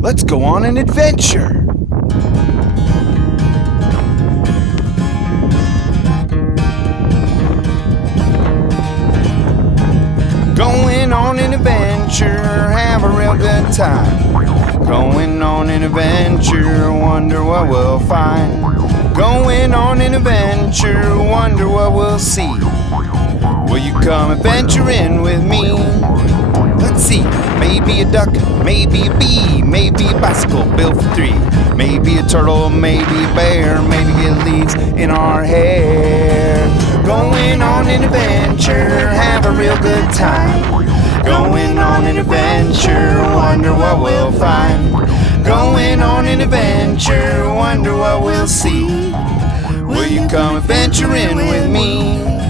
Let's go on an adventure. Going on an adventure, have a real good time. Going on an adventure, wonder what we'll find. Going on an adventure, wonder what we'll see. Will you come adventuring with me? Let's see, maybe a duck, maybe a bee, maybe a bicycle built for three. Maybe a turtle, maybe a bear, maybe it leaves in our hair. Going on an adventure, have a real good time. Going on an adventure, wonder what we'll find. Going on an adventure, wonder what we'll see. Will you come adventuring with me?